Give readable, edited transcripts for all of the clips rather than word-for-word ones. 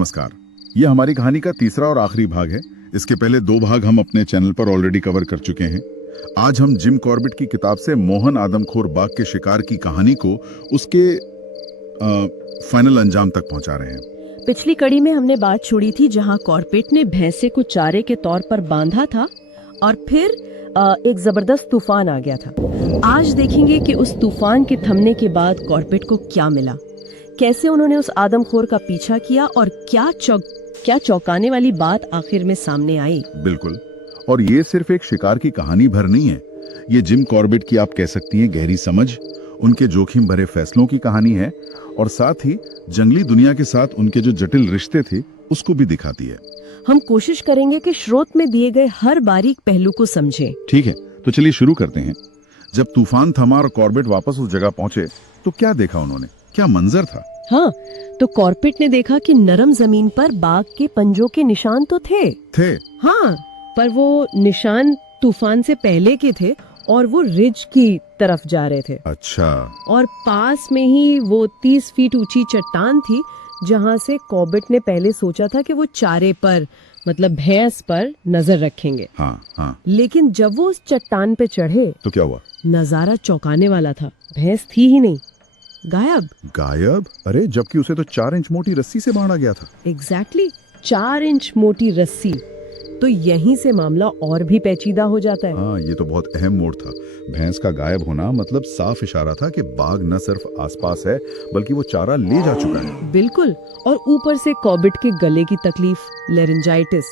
नमस्कार। ये हमारी कहानी का तीसरा और आखिरी भाग है। इसके पहले 2 भाग हम अपने चैनल पर ऑलरेडी कवर कर चुके हैं। आज हम जिम कॉर्बेट की किताब से मोहन आदमखोर बाघ के शिकार की कहानी को उसके फाइनल अंजाम तक पहुंचा रहे हैं। पिछली कड़ी में हमने बात छोड़ी थी जहां कॉर्बेट ने भैंसे को चारे के तौर पर बांधा था और फिर एक जबरदस्त तूफान आ गया था। आज देखेंगे कि उस तूफान के थमने के बाद कॉर्बेट को क्या मिला, कैसे उन्होंने उस आदमखोर का पीछा किया और क्या चौंकाने वाली बात आखिर में सामने आई। बिल्कुल। और ये सिर्फ एक शिकार की कहानी भर नहीं है, ये जिम कॉर्बेट की आप कह सकती हैं गहरी समझ, उनके जोखिम भरे फैसलों की कहानी है और साथ ही जंगली दुनिया के साथ उनके जो जटिल रिश्ते थे उसको भी दिखाती है। हम कोशिश करेंगे कि स्रोत में दिए गए हर बारीक पहलू को समझें। ठीक है, तो चलिए शुरू करते हैं। जब तूफान थमा और कॉर्बेट वापस उस जगह पहुंचे तो क्या देखा उन्होंने, क्या मंजर था? हाँ, तो कॉर्बेट ने देखा कि नरम जमीन पर बाघ के पंजों के निशान तो थे। हाँ, पर वो निशान तूफान से पहले के थे और वो रिज की तरफ जा रहे थे। अच्छा। और पास में ही वो 30 फीट ऊंची चट्टान थी जहाँ से कॉर्बेट ने पहले सोचा था कि वो चारे पर मतलब भैंस पर नजर रखेंगे। हाँ। लेकिन जब वो उस चट्टान पे चढ़े तो क्या हुआ? नजारा चौंकाने वाला था। भैंस थी ही नहीं, गायब। अरे, जबकि उसे तो 4 इंच मोटी रस्सी से बांधा गया था। एग्जैक्टली 4 इंच मोटी रस्सी। तो यहीं से मामला और भी पेचीदा हो जाता है। हाँ, ये तो बहुत अहम मोड़ था। भैंस का गायब होना मतलब साफ इशारा था कि बाघ न सिर्फ आसपास है बल्कि वो चारा ले जा चुका है। बिल्कुल। और ऊपर से कॉर्बेट के गले की तकलीफ, लेरिंजाइटिस,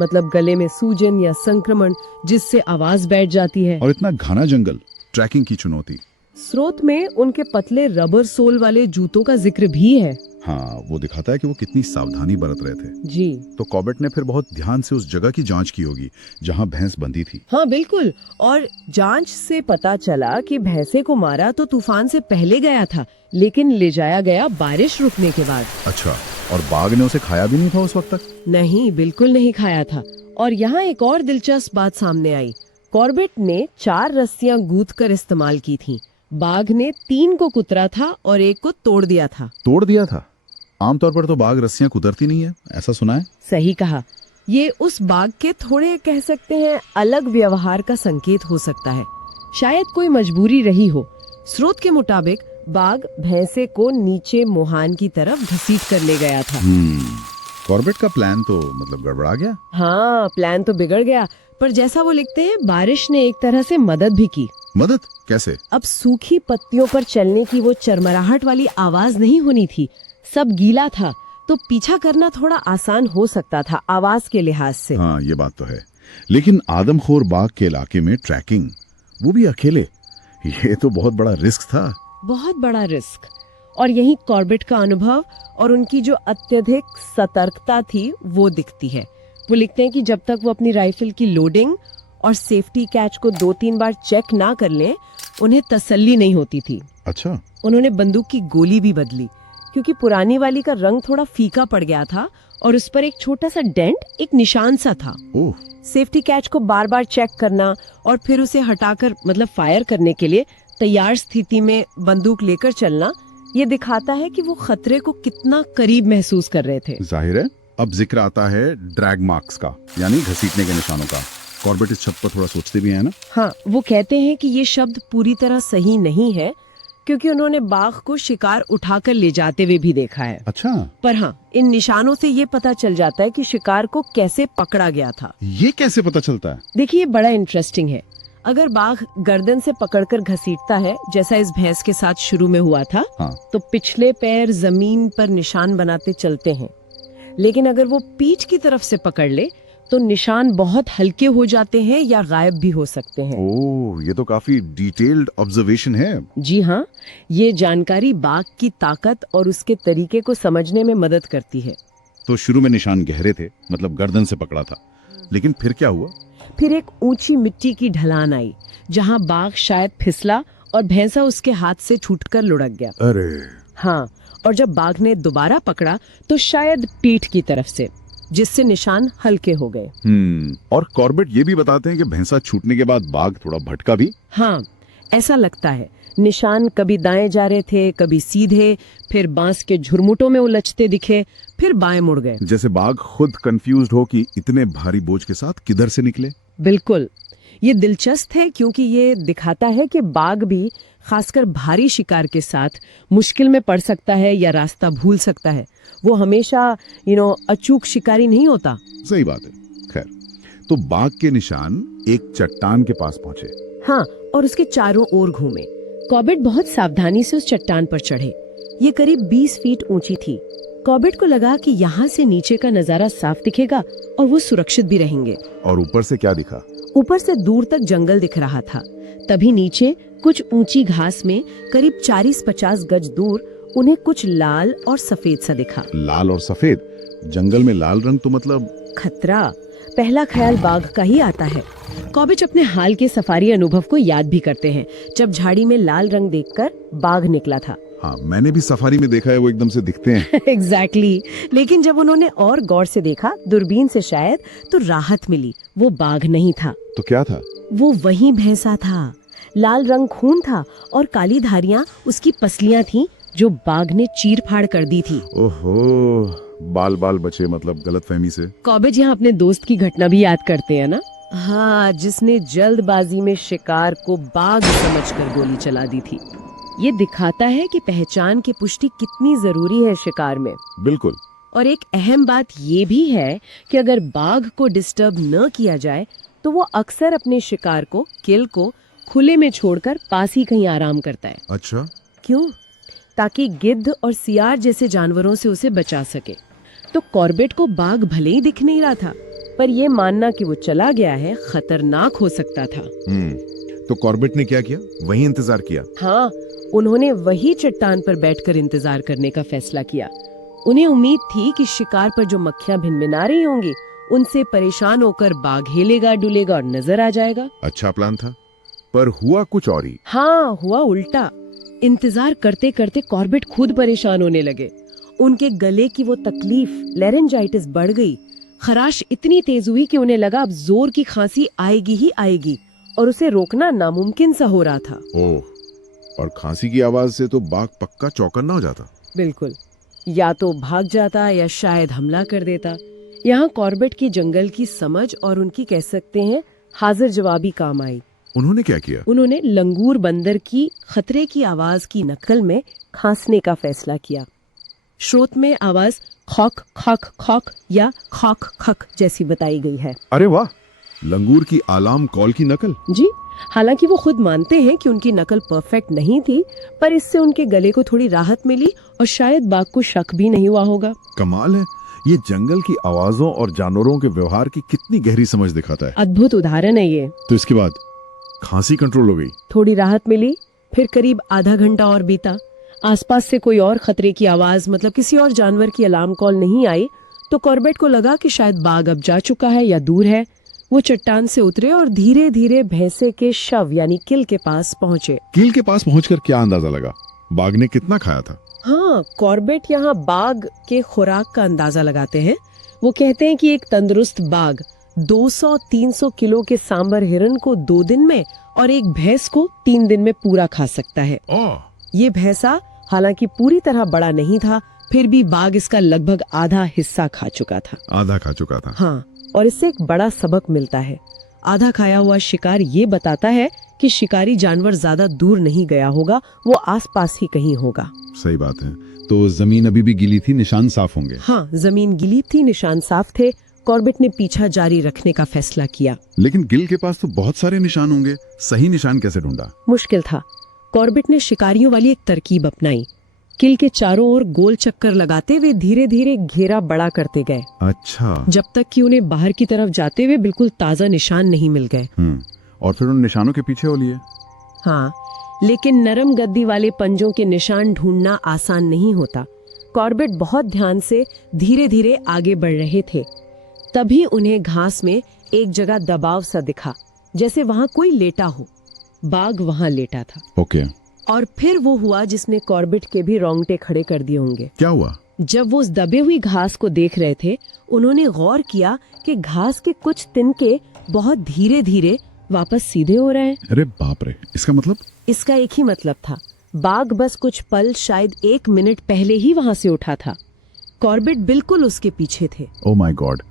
मतलब गले में सूजन या संक्रमण जिससे आवाज बैठ जाती है। और इतना घना जंगल, ट्रैकिंग की चुनौती। स्रोत में उनके पतले रबर सोल वाले जूतों का जिक्र भी है। हाँ, वो दिखाता है कि वो कितनी सावधानी बरत रहे थे। जी। तो कॉर्बेट ने फिर बहुत ध्यान से उस जगह की जांच की होगी जहाँ भैंस बंधी थी। हाँ बिल्कुल। और जांच से पता चला कि भैंसे को मारा तो तूफान से पहले गया था, लेकिन ले जाया गया बारिश रुकने के बाद। अच्छा, और बाघ ने उसे खाया भी नहीं था उस वक्त तक? नहीं, बिल्कुल नहीं खाया था। और यहाँ एक और दिलचस्प बात सामने आई। कॉर्बेट ने 4 रस्सियां गूंथ कर इस्तेमाल की थी। बाघ ने 3 को कुतरा था और 1 को तोड़ दिया था। आमतौर पर तो बाघ रस्सियां कुतरती नहीं है, ऐसा सुना है। सही कहा। ये उस बाघ के थोड़े कह सकते हैं अलग व्यवहार का संकेत हो सकता है। शायद कोई मजबूरी रही हो। स्रोत के मुताबिक बाघ भैंसे को नीचे मुहान की तरफ घसीट कर ले गया था। कॉर्बेट का प्लान तो मतलब गड़बड़ा गया। हाँ, प्लान तो बिगड़ गया, पर जैसा वो लिखते हैं बारिश ने एक तरह से मदद भी की। मदद कैसे? अब सूखी पत्तियों पर चलने की वो चरमराहट वाली आवाज नहीं होनी थी, सब गीला था, तो पीछा करना थोड़ा आसान हो सकता था आवाज के लिहाज से। हाँ, ये बात तो है। लेकिन आदमखोर बाघ के इलाके में ट्रैकिंग, वो भी अकेले, ये तो बहुत बड़ा रिस्क था। बहुत बड़ा रिस्क। और यही कॉर्बेट का अनुभव और उनकी जो अत्यधिक सतर्कता थी वो दिखती है। वो लिखते हैं कि जब तक वो अपनी राइफल की लोडिंग और सेफ्टी कैच को 2-3 बार चेक ना कर लें, उन्हें तसल्ली नहीं होती थी। अच्छा। उन्होंने बंदूक की गोली भी बदली क्योंकि पुरानी वाली का रंग थोड़ा फीका पड़ गया था और उस पर एक छोटा सा डेंट, एक निशान सा था। ओह। सेफ्टी कैच को बार बार चेक करना और फिर उसे हटाकर मतलब फायर करने के लिए तैयार स्थिति में बंदूक लेकर चलना, ये दिखाता है कि वो खतरे को कितना करीब महसूस कर रहे थे। जाहिर है। अब जिक्र आता है ड्रैग मार्क्स का, यानी घसीटने के निशानों का। कॉर्बेट इस शब्द पर थोड़ा सोचते भी हैं ना? हाँ, वो कहते हैं कि ये शब्द पूरी तरह सही नहीं है क्योंकि उन्होंने बाघ को शिकार उठाकर ले जाते हुए भी देखा है। अच्छा। पर हाँ, इन निशानों से ये पता चल जाता है कि शिकार को कैसे पकड़ा गया था। ये कैसे पता चलता है? देखिए, बड़ा इंटरेस्टिंग है। अगर बाघ गर्दन से पकड़कर घसीटता है जैसा इस भैंस के साथ शुरू में हुआ था, हाँ। तो पिछले पैर जमीन पर निशान बनाते चलते हैं। लेकिन अगर वो पीठ की तरफ से पकड़ ले तो निशान बहुत हल्के हो जाते हैं या गायब भी हो सकते हैं। ओह, ये तो काफी डिटेल्ड ऑब्जर्वेशन है। जी हाँ, ये जानकारी बाघ की ताकत और उसके तरीके को समझने में मदद करती है। तो शुरू में निशान गहरे थे, मतलब गर्दन से पकड़ा था, लेकिन फिर क्या हुआ? फिर एक ऊंची मिट्टी की ढलान आई जहाँ बाघ शायद फिसला और भैंसा उसके हाथ से छूटकर लुढ़क गया। अरे। हाँ, और जब बाघ ने दोबारा पकड़ा तो शायद पीठ की तरफ से, जिससे निशान हल्के हो गए। और कॉर्बेट ये भी बताते हैं कि भैंसा छूटने के बाद बाघ थोड़ा भटका भी। हाँ, ऐसा लगता है, निशान कभी दाएं जा रहे थे, कभी सीधे, फिर बांस के झुरमुटों में उलझते दिखे, फिर बाएं मुड़ गए। जैसे बाघ खुद कंफ्यूज्ड हो कि इतने भारी बोझ के साथ किधर से निकले। बिल्कुल, ये दिलचस्प है क्योंकि ये दिखाता है कि बाघ भी खासकर भारी शिकार के साथ मुश्किल में पड़ सकता है या रास्ता भूल सकता है। वो हमेशा अचूक शिकारी नहीं होता। सही बात है। खैर, तो बाघ के निशान एक चट्टान के पास पहुंचे। हाँ, और उसके चारों ओर घूमे। कॉर्बेट बहुत सावधानी से उस चट्टान पर चढ़े। ये करीब 20 फीट ऊंची थी। कॉर्बेट को लगा कि यहाँ से नीचे का नजारा साफ दिखेगा और वो सुरक्षित भी रहेंगे। और ऊपर से क्या दिखा? ऊपर से दूर तक जंगल दिख रहा था। तभी नीचे कुछ ऊंची घास में करीब 40-50 गज दूर उन्हें कुछ लाल और सफेद सा दिखा। लाल और सफेद? जंगल में लाल रंग तो मतलब खतरा। पहला ख्याल बाघ का ही आता है। कॉर्बेट अपने हाल के सफारी अनुभव को याद भी करते हैं, जब झाड़ी में लाल रंग देखकर बाघ निकला था। हाँ, मैंने भी सफारी में देखा है, वो एकदम से दिखते हैं। एग्जैक्टली। लेकिन जब उन्होंने और गौर से देखा, दूरबीन से शायद, तो राहत मिली। वो बाघ नहीं था। तो क्या था? वो वही भैंसा था। लाल रंग खून था और काली धारियां उसकी पसलियां थीं जो बाघ ने चीर फाड़ कर दी थी। ओहो, बाल बाल बचे, मतलब गलतफहमी से। कॉर्बेट यहाँ अपने दोस्त की घटना भी याद करते हैं ना। हाँ, जिसने जल्दबाजी में शिकार को बाघ समझकर गोली चला दी थी। ये दिखाता है कि पहचान की पुष्टि कितनी जरूरी है शिकार में। बिल्कुल। और एक अहम बात ये भी है कि अगर बाघ को डिस्टर्ब न किया जाए तो वो अक्सर अपने शिकार को, किल को खुले में छोड़कर पास ही कहीं आराम करता है। अच्छा, क्यों? ताकि गिद्ध और सियार जैसे जानवरों से उसे बचा सके। तो कॉर्बेट को बाघ भले ही दिख नहीं रहा था, पर ये मानना कि वो चला गया है खतरनाक हो सकता था। तो कॉर्बेट ने क्या किया? वही इंतजार किया। हाँ, उन्होंने वही चट्टान पर बैठकर इंतजार करने का फैसला किया। उन्हें उम्मीद थी कि शिकार पर जो मक्खियां भिनभिना रही होंगी, उनसे परेशान होकर बाघ हिलेगा डुलेगा और नजर आ जाएगा। अच्छा प्लान था, पर हुआ कुछ और ही। हाँ, हुआ उल्टा। इंतजार करते करते कॉर्बेट खुद परेशान होने लगे। उनके गले की वो तकलीफ, लेरेंजाइटिस, बढ़ गई। खराश इतनी तेज हुई कि उन्हें लगा अब जोर की खांसी आएगी ही आएगी और उसे रोकना नामुमकिन सा हो रहा था। ओह, और खांसी की आवाज से तो बाघ पक्का चौकन्ना हो जाता। बिल्कुल, या तो भाग जाता या शायद हमला कर देता। यहाँ कॉर्बेट की जंगल की समझ और उनकी, कह सकते हैं, हाजिर जवाबी काम आई। उन्होंने क्या किया? उन्होंने लंगूर बंदर की खतरे की आवाज की नकल में खांसने का फैसला किया। स्रोत में आवाज खौक खौक खौक या खौक खक जैसी बताई गई है। अरे वाह, लंगूर की अलार्म कॉल की नकल। जी, हालांकि वो खुद मानते हैं कि उनकी नकल परफेक्ट नहीं थी, पर इससे उनके गले को थोड़ी राहत मिली और शायद बाघ को शक भी नहीं हुआ होगा। कमाल है, ये जंगल की आवाजों और जानवरों के व्यवहार की कितनी गहरी समझ दिखाता है। अद्भुत उदाहरण है ये। तो इसके बाद खांसी कंट्रोल हो गई, थोड़ी राहत मिली। फिर करीब आधा घंटा और बीता। आसपास से कोई और खतरे की आवाज, मतलब किसी और जानवर की अलार्म कॉल नहीं आई, तो कॉर्बेट को लगा कि शायद बाघ अब जा चुका है या दूर है। वो चट्टान से उतरे और धीरे धीरे भैंसे के शव यानी किल के पास पहुंचे। किल के पास पहुंचकर क्या अंदाजा लगा? बाघ ने कितना खाया था? हाँ, कॉर्बेट यहाँ बाघ के खुराक का अंदाजा लगाते हैं। वो कहते हैं कि एक तंदुरुस्त बाघ 200-300 किलो के सांबर हिरन को 2 दिन में और एक भैंस को 3 दिन में पूरा खा सकता है। ये भैंसा हालांकि पूरी तरह बड़ा नहीं था, फिर भी बाघ इसका लगभग आधा हिस्सा खा चुका था। आधा खा चुका था। हाँ, और इससे एक बड़ा सबक मिलता है। आधा खाया हुआ शिकार ये बताता है कि शिकारी जानवर ज्यादा दूर नहीं गया होगा, वो आसपास ही कहीं होगा। सही बात है। तो जमीन अभी भी गीली थी, निशान साफ होंगे। हाँ, जमीन गीली थी, निशान साफ थे। कॉर्बेट ने पीछा जारी रखने का फैसला किया। लेकिन गिल के पास तो बहुत सारे निशान होंगे, सही निशान कैसे ढूंढा? मुश्किल था। कॉर्बेट ने शिकारियों वाली एक तरकीब अपनाई। किल के चारों ओर गोल चक्कर लगाते हुए धीरे धीरे घेरा बड़ा करते गए। अच्छा। जब तक कि उन्हें बाहर की तरफ जाते हुए बिल्कुल ताजा निशान नहीं मिल गए। और फिर उन निशानों के पीछे हो लिए। हाँ, लेकिन नरम गद्दी वाले पंजों के निशान ढूंढना आसान नहीं होता। कॉर्बेट बहुत ध्यान से धीरे धीरे आगे बढ़ रहे थे। तभी उन्हें घास में एक जगह दबाव सा दिखा, जैसे वहां कोई लेटा हो। बाघ वहां लेटा था। ओके। और फिर वो हुआ जिसने कॉर्बेट के भी रोंगटे खड़े कर दिए होंगे। क्या हुआ? जब वो उस दबे हुई घास को देख रहे थे, उन्होंने गौर किया कि घास के कुछ तिनके बहुत धीरे धीरे वापस सीधे हो रहे हैं। अरे बाप रे, इसका मतलब? इसका एक ही मतलब था, बाघ बस कुछ पल, शायद 1 मिनट पहले ही वहां से उठा था। कॉर्बेट बिल्कुल उसके पीछे थे। ओ माय गॉड,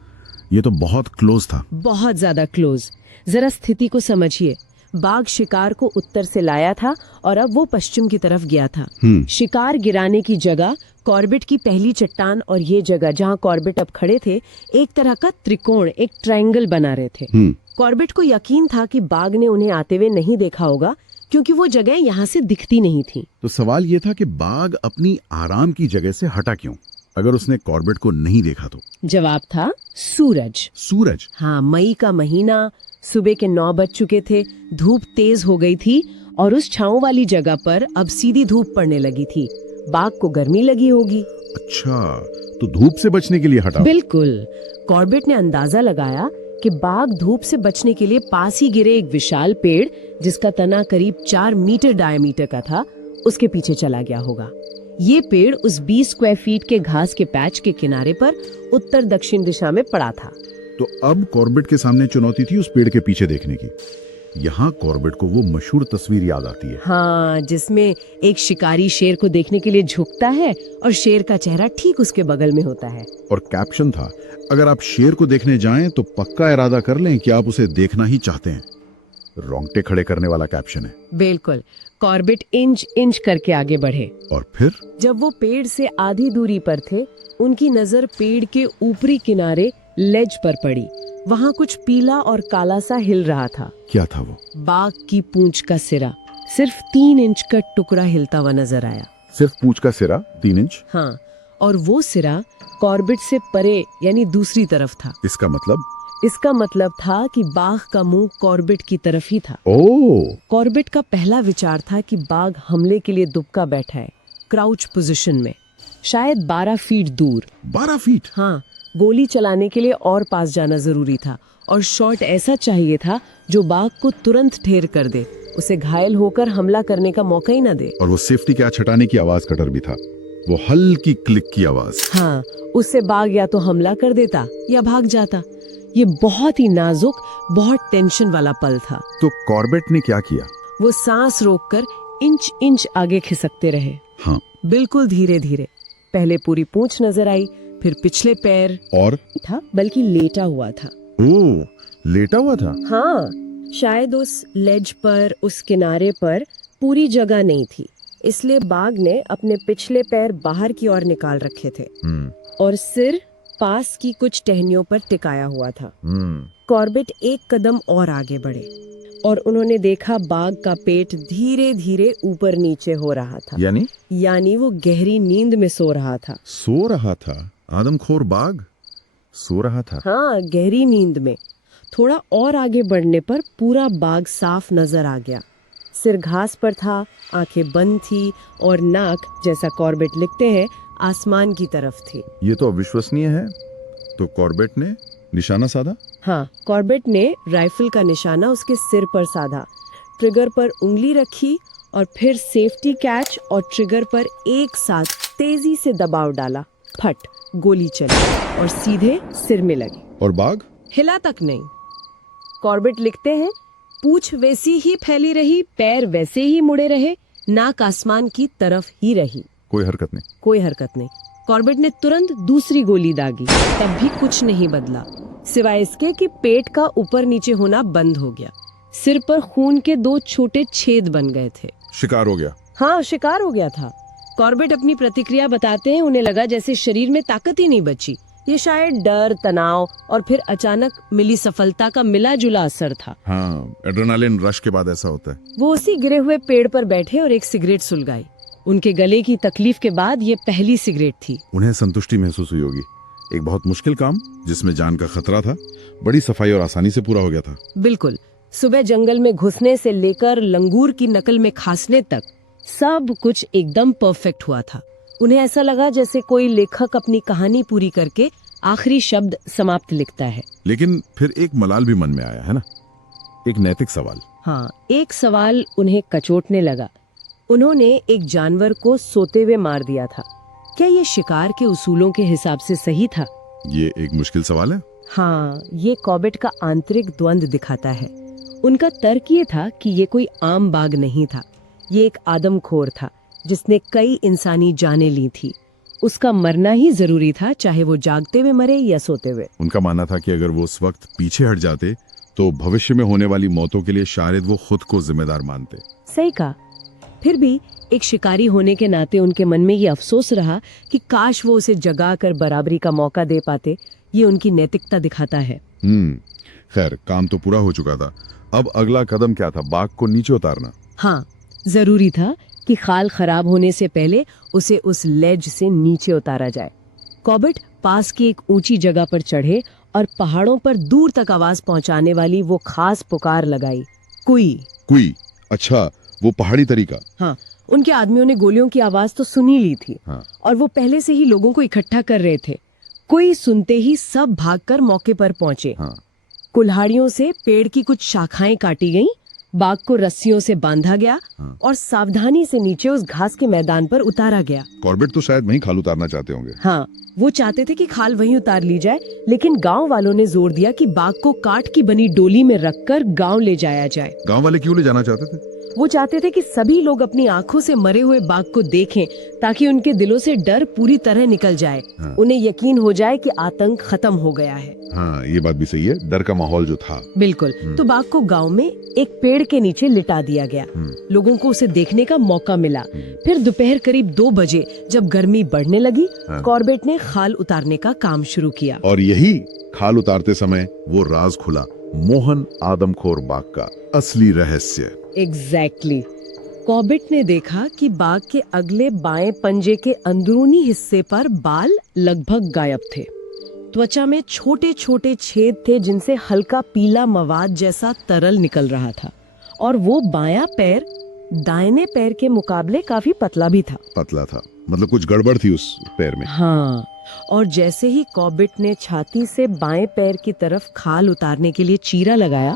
ये तो बहुत क्लोज था। बहुत ज्यादा क्लोज। जरा स्थिति को समझिए, बाघ शिकार को उत्तर से लाया था और अब वो पश्चिम की तरफ गया था। शिकार गिराने की जगह कॉर्बेट की पहली चट्टान और ये जगह जहां कॉर्बेट अब खड़े थे, एक तरह का त्रिकोण, एक ट्रायंगल बना रहे थे। कॉर्बेट को यकीन था कि बाघ ने उन्हें आते हुए नहीं देखा होगा, क्योंकि वो जगह यहाँ से दिखती नहीं थी। तो सवाल ये था कि बाघ अपनी आराम की जगह से हटा क्यों, अगर उसने कॉर्बेट को नहीं देखा तो? जवाब था सूरज। सूरज? हाँ, मई का महीना, सुबह के 9 बज चुके थे, धूप तेज हो गई थी और उस छांव वाली जगह पर अब सीधी धूप पड़ने लगी थी। बाघ को गर्मी लगी होगी। अच्छा, तो धूप से बचने के लिए हटा? बिल्कुल। कॉर्बेट ने अंदाजा लगाया कि बाघ धूप से बचने के लिए पास ही गिरे एक विशाल पेड़, जिसका तना करीब 4 मीटर डायमीटर का था, उसके पीछे चला गया होगा। ये पेड़ उस 20 स्क्वायर फीट के घास के पैच के किनारे पर उत्तर दक्षिण दिशा में पड़ा था। तो अब कॉर्बेट के सामने चुनौती थी उस पेड़ के पीछे देखने की। यहाँ कॉर्बेट को वो मशहूर तस्वीर याद आती है। हाँ, जिसमें एक शिकारी शेर को देखने के लिए झुकता है और शेर का चेहरा ठीक उसके बगल में होता है। और कैप्शन था, अगर आप शेर को देखने जाएं तो पक्का इरादा कर लें कि आप उसे देखना ही चाहते हैं। रोंगटे खड़े करने वाला कैप्शन है। बिल्कुल। कॉर्बेट इंच इंच करके आगे बढ़े और फिर जब वो पेड़ से आधी दूरी पर थे, उनकी नजर पेड़ के ऊपरी किनारे लेज पर पड़ी। वहाँ कुछ पीला और काला सा हिल रहा था। क्या था वो? बाघ की पूंछ का सिरा, सिर्फ 3 इंच का टुकड़ा हिलता हुआ नजर आया। सिर्फ पूंछ का सिरा 3 इंच? हाँ, और वो सिरा कॉर्बेट से परे, यानी दूसरी तरफ था। इसका मतलब? इसका मतलब था कि बाघ का मुंह कॉर्बेट की तरफ ही था। ओह! कॉर्बेट का पहला विचार था कि बाघ हमले के लिए दुबका बैठा है, क्राउच पोजीशन में, शायद 12 फीट दूर। 12 फीट? हाँ, गोली चलाने के लिए और पास जाना जरूरी था, और शॉट ऐसा चाहिए था जो बाघ को तुरंत ठेर कर दे, उसे घायल होकर हमला करने का मौका ही न दे। और वो सेफ्टी कैच हटाने की आवाज का डर भी था, वो हल्की क्लिक की आवाज। हाँ, उससे बाघ या तो हमला कर देता या भाग जाता। ये बहुत ही नाजुक, बहुत टेंशन वाला पल था। तो कॉर्बेट ने क्या किया? वो सांस रोककर इंच इंच आगे खिसकते रहे। हाँ, बिल्कुल धीरे धीरे। पहले पूरी पूंछ नजर आई, फिर पिछले पैर। और था, बल्कि लेटा हुआ था। ओह, लेटा हुआ था? हाँ, शायद उस लेज पर, उस किनारे पर पूरी जगह नहीं थी, इसलिए बाघ ने अपने पिछले पैर बाहर की ओर निकाल रखे थे और सिर पास की कुछ टहनियों पर टिकाया हुआ था। कॉर्बेट एक कदम और आगे बढ़े और उन्होंने देखा बाघ का पेट धीरे धीरे ऊपर नीचे हो रहा था। यानी वो गहरी नींद में सो रहा था। सो रहा था? आदमखोर बाघ सो रहा था? हाँ, गहरी नींद में। थोड़ा और आगे बढ़ने पर पूरा बाघ साफ नजर आ गया। सिर घास पर था, आंखें बंद थी और नाक, जैसा कॉर्बेट लिखते हैं, आसमान की तरफ थी। ये तो अविश्वसनीय है। तो कॉर्बेट ने निशाना साधा? हाँ, कॉर्बेट ने राइफल का निशाना उसके सिर पर साधा, ट्रिगर पर उंगली रखी और फिर सेफ्टी कैच और ट्रिगर पर एक साथ तेजी से दबाव डाला। फट, गोली चली और सीधे सिर में लगी। और बाघ हिला तक नहीं। कॉर्बेट लिखते हैं, पूंछ वैसी ही फैली रही, पैर वैसे ही मुड़े रहे, नाक आसमान की तरफ ही रही। कोई हरकत नहीं? कोई हरकत नहीं। कॉर्बेट ने तुरंत दूसरी गोली दागी, तब भी कुछ नहीं बदला, सिवाय इसके कि पेट का ऊपर नीचे होना बंद हो गया। सिर पर खून के 2 छोटे छेद बन गए थे। शिकार हो गया? हाँ, शिकार हो गया था। कॉर्बेट अपनी प्रतिक्रिया बताते हैं, उन्हें लगा जैसे शरीर में ताकत ही नहीं बची। ये शायद डर, तनाव और फिर अचानक मिली सफलता का मिला जुला असर था। हाँ, एड्रेनालिन रश के बाद ऐसा होता है। वो उसी गिरे हुए पेड़ पर बैठे और एक सिगरेट सुलगाई। उनके गले की तकलीफ के बाद ये पहली सिगरेट थी। उन्हें संतुष्टि महसूस हुई होगी। एक बहुत मुश्किल काम, जिसमें जान का खतरा था, बड़ी सफाई और आसानी से पूरा हो गया था। बिल्कुल। सुबह जंगल में घुसने से लेकर लंगूर की नकल में खांसने तक सब कुछ एकदम परफेक्ट हुआ था। उन्हें ऐसा लगा जैसे कोई लेखक अपनी कहानी पूरी करके आखिरी शब्द समाप्त लिखता है। लेकिन फिर एक मलाल भी मन में आया, है ना? एक नैतिक सवाल। हाँ, एक सवाल उन्हें कचोटने लगा। उन्होंने एक जानवर को सोते हुए मार दिया था। क्या ये शिकार के उसूलों के हिसाब से सही था? ये एक मुश्किल सवाल है। हाँ, ये कॉर्बेट का आंतरिक द्वंद दिखाता है। उनका तर्क ये था कि ये कोई आम बाघ नहीं था, ये एक आदमखोर था जिसने कई इंसानी जानें ली थी। उसका मरना ही जरूरी था, चाहे वो जागते हुए मरे या सोते हुए। उनका मानना था कि अगर वो उस वक्त पीछे हट जाते तो भविष्य में होने वाली मौतों के लिए शायद वो खुद को जिम्मेदार मानते। सही कहा। फिर भी एक शिकारी होने के नाते उनके मन में ये अफसोस रहा कि काश वो उसे जगा कर बराबरी का मौका दे पाते। ये उनकी नैतिकता दिखाता है। खैर, काम तो पूरा हो चुका था। अब अगला कदम क्या था? बाघ को नीचे उतारना। हाँ, जरूरी था कि खाल खराब होने से पहले उसे उस लेज से नीचे उतारा जाए। कॉर्बेट पास की एक ऊंची जगह पर चढ़े और पहाड़ों पर दूर तक आवाज पहुंचाने वाली वो खास पुकार लगाई, कुई कुई। अच्छा, वो पहाड़ी तरीका। हाँ, उनके आदमियों ने गोलियों की आवाज तो सुनी ली थी। हाँ। और वो पहले से ही लोगों को इकट्ठा कर रहे थे। कोई सुनते ही सब भागकर मौके पर पहुंचे। हाँ। कुल्हाड़ियों से पेड़ की कुछ शाखाएं काटी गईं, बाघ को रस्सियों से बांधा गया। हाँ। और सावधानी से नीचे उस घास के मैदान पर उतारा गया। कॉर्बेट तो शायद वहीं खाल उतारना चाहते होंगे। हाँ, वो चाहते थे कि खाल वहीं उतार ली जाए, लेकिन गांव वालों ने जोर दिया कि बाघ को काठ की बनी डोली में रखकर गांव ले जाया जाए। गांव वाले क्यों ले जाना चाहते थे? वो चाहते थे कि सभी लोग अपनी आंखों से मरे हुए बाघ को देखें, ताकि उनके दिलों से डर पूरी तरह निकल जाए। हाँ। उन्हें यकीन हो जाए कि आतंक खत्म हो गया है। हाँ, ये बात भी सही है। डर का माहौल जो था। बिल्कुल। तो बाघ को गांव में एक पेड़ के नीचे लिटा दिया गया। लोगों को उसे देखने का मौका मिला। फिर दोपहर करीब 2 बजे जब गर्मी बढ़ने लगी, कॉर्बेट ने खाल उतारने का काम शुरू किया। और यही खाल उतारते समय वो राज खुला, मोहन आदमखोर बाघ का असली रहस्य। एग्जैक्टली। कॉर्बेट ने देखा कि बाघ के अगले बाएं पंजे के अंदरूनी हिस्से पर बाल लगभग गायब थे। त्वचा में छोटे छोटे छेद थे जिनसे हल्का पीला मवाद जैसा तरल निकल रहा था। और वो बायां पैर दाहिने पैर के मुकाबले काफी पतला भी था। पतला था मतलब कुछ गड़बड़ थी उस पैर में। हाँ, और जैसे ही कॉर्बेट ने छाती से बाएं पैर की तरफ खाल उतारने के लिए चीरा लगाया,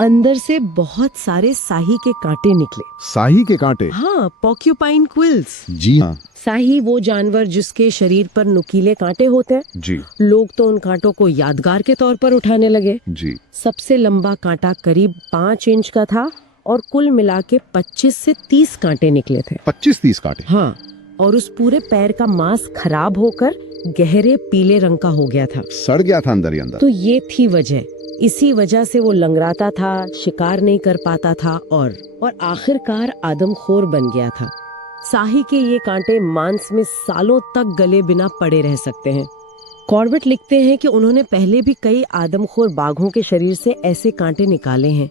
अंदर से बहुत सारे साही के कांटे निकले। साही के कांटे? हाँ, पॉर्क्यूपाइन क्विल्स। जी हाँ। साही वो जानवर जिसके शरीर पर नुकीले कांटे होते हैं। जी। लोग तो उन कांटों को यादगार के तौर पर उठाने लगे। जी। सबसे लंबा कांटा करीब 5 इंच का था और कुल मिला के 25 से 30 कांटे निकले थे। 25-30 कांटे? हाँ, और उस पूरे पैर का मांस खराब होकर गहरे पीले रंग का हो गया था। सड़ गया था अंदर ही अंदर। तो ये थी वजह। इसी वजह से वो लंगड़ाता था, शिकार नहीं कर पाता था और आखिरकार आदमखोर बन गया था। साही के ये कांटे मांस में सालों तक गले बिना पड़े रह सकते हैं। कॉर्बेट लिखते हैं कि उन्होंने पहले भी कई आदमखोर बाघों के शरीर से ऐसे कांटे निकाले हैं,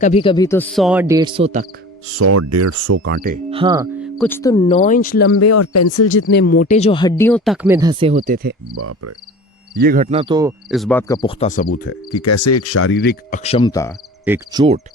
कभी कभी तो 100-150 तक। 100-150 कांटे? हाँ, कुछ तो 9 इंच लंबे और पेंसिल जितने मोटे जो हड्डियों तक में धंसे होते थे। बाप रे। ये घटना तो इस बात का पुख्ता सबूत है कि कैसे एक शारीरिक अक्षमता, एक चोट,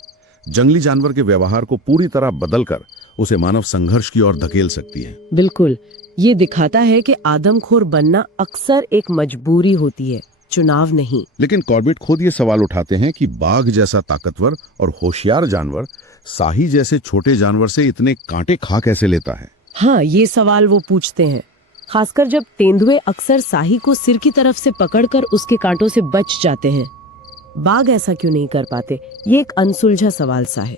जंगली जानवर के व्यवहार को पूरी तरह बदलकर उसे मानव संघर्ष की ओर धकेल सकती है। बिल्कुल। ये दिखाता है कि आदमखोर बनना अक्सर एक मजबूरी होती है, चुनाव नहीं। लेकिन कॉर्बेट खुद ये सवाल उठाते हैं कि बाघ जैसा ताकतवर और होशियार जानवर साही जैसे छोटे जानवर से इतने कांटे खा कैसे लेता है? हाँ, ये सवाल वो पूछते हैं, खासकर जब तेंदुए अक्सर साही को सिर की तरफ से पकड़कर उसके कांटों से बच जाते हैं। बाघ ऐसा क्यों नहीं कर पाते? ये एक अनसुलझा सवाल सा है।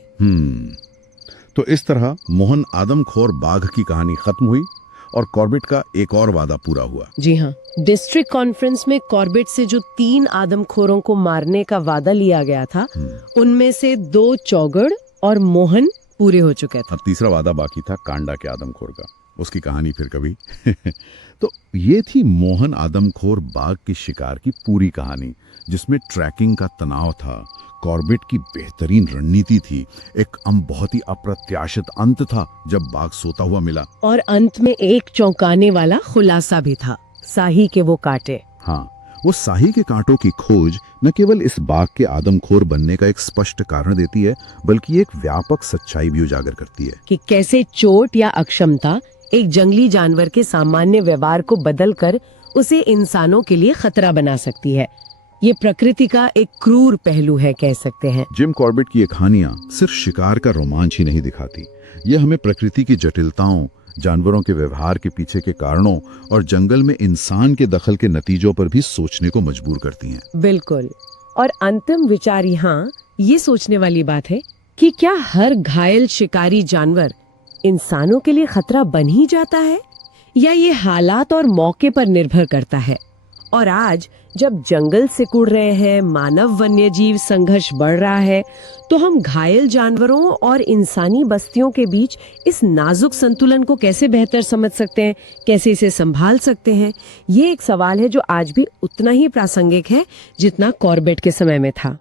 तो इस तरह मोहन आदमखोर बाघ की कहानी खत्म हुई और कॉर्बेट का एक और वादा पूरा हुआ। जी हाँ, डिस्ट्रिक्ट कॉन्फ्रेंस में कॉर्बेट से जो 3 आदमखोरों को मारने का वादा लिया गया था, उनमें से 2 चौगड़ और मोहन पूरे हो चुके थे। अब तीसरा वादा बाकी था, कांडा के आदमखोर का। उसकी कहानी फिर कभी। तो ये थी मोहन आदमखोर बाघ की शिकार की पूरी कहानी, जिसमें ट्रैकिंग का तनाव था, कॉर्बेट की बेहतरीन रणनीति थी, एक बहुत ही अप्रत्याशित अंत था जब बाघ सोता हुआ मिला, और अंत में एक चौंकाने वाला खुलासा भी था, साही के वो कांटे। हाँ, वो साही के कांटों की खोज न केवल इस बाघ के आदमखोर बनने का एक स्पष्ट कारण देती है, बल्कि एक व्यापक सच्चाई भी उजागर करती है कि कैसे चोट या अक्षमता एक जंगली जानवर के सामान्य व्यवहार को बदलकर उसे इंसानों के लिए खतरा बना सकती है। ये प्रकृति का एक क्रूर पहलू है, कह सकते हैं। जिम कॉर्बेट की ये कहानियां सिर्फ शिकार का रोमांच ही नहीं दिखाती, ये हमें प्रकृति की जटिलताओं, जानवरों के व्यवहार के पीछे के कारणों और जंगल में इंसान के दखल के नतीजों पर भी सोचने को मजबूर करती हैं। बिल्कुल। और अंतिम विचार यहाँ ये सोचने वाली बात है कि क्या हर घायल शिकारी जानवर इंसानों के लिए खतरा बन ही जाता है, या ये हालात और मौके पर निर्भर करता है। और आज जब जंगल सिकुड़ रहे हैं, मानव वन्यजीव संघर्ष बढ़ रहा है, तो हम घायल जानवरों और इंसानी बस्तियों के बीच इस नाजुक संतुलन को कैसे बेहतर समझ सकते हैं, कैसे इसे संभाल सकते हैं। ये एक सवाल है जो आज भी उतना ही प्रासंगिक है जितना कॉर्बेट के समय में था।